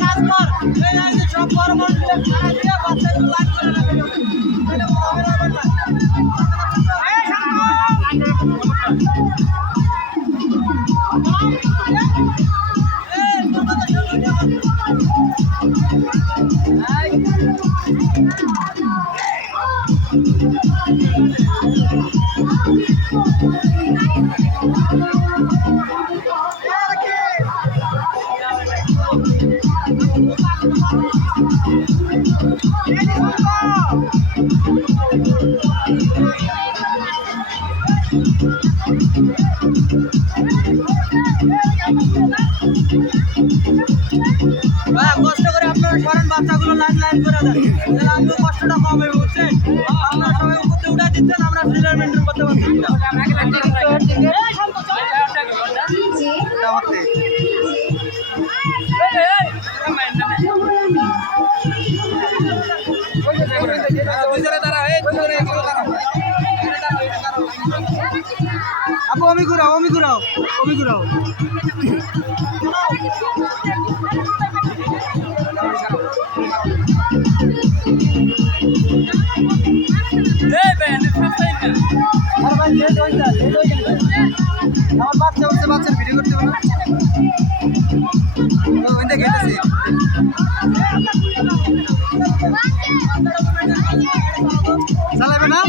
কাজ কর সব বড় বড় বাচ্চাগুলো লাগবে কষ্ট করে আপনারা সরেন বাচ্চাগুলো লাইন লাইন করে দেন তাহলে আমিও কষ্টটা কম হবে বুঝছেন আপনারা সবাই উপরে উঠে দিচ্ছেন আমরা সিলিন্ডার মেনটেন করতে পারছি আপু আমি ঘুরাও আমার বাচ্চা উঠছে বাচ্চার ভিডিও করতে হবে না গেছে চালাবে না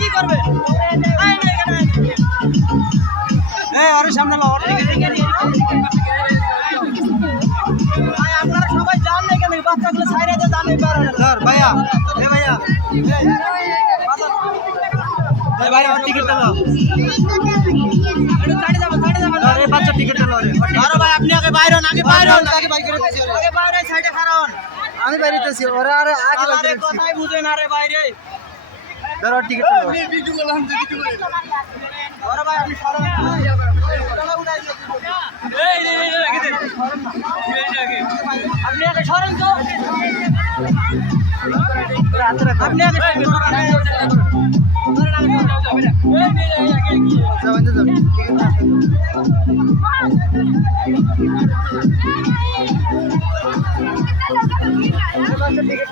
কি করবে সামনে আপনারা সবাই যান না কেন বাচ্চাগুলো সাইডে জানেই পারে ভাইয়া ভাইয়া টিকিট দাও বাচ্চা টিকিট দাও আরে ভাই আপনি আগে বাইরে হন আগে বাইরে সাইডে খারাপ আমি বাইরেতেছি ওরা আরে আগে কথাই বুঝেন আরে বাইরে ধরো টিকিট দাও আরে ভাই আপনি সরো আপনি আগে সরেন তো আপনি আগে টিকিট